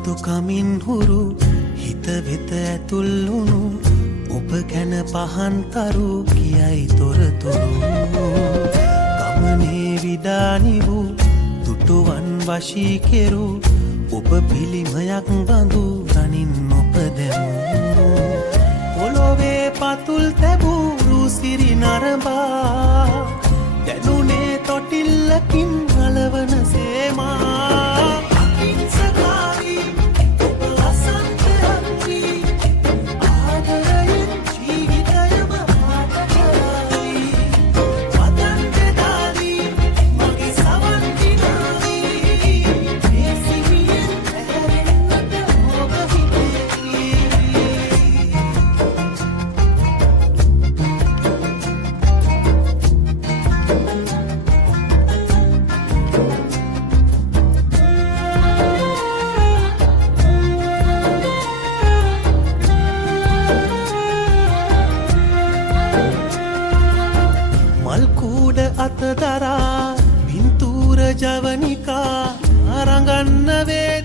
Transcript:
යුතුකමින් හුරු හිත වෙත ඇතුල්ලුණු ඔබ ගැන පහන්තරු කියයි තොරතුරු ගමනේ විඩානි වූ දුටුවන් වශී කෙරු ඔබ පිළිමයක් බඳු රනින් ඔබ දැමූ පොළොවේ පතුල් තැබූ රුසිරි නරඹා දැනුනේ තොටිල්ලකින් අලවන සේමා මල්කූඩ අතදරා පින්තූර ජවනිකා අරගන්න වේ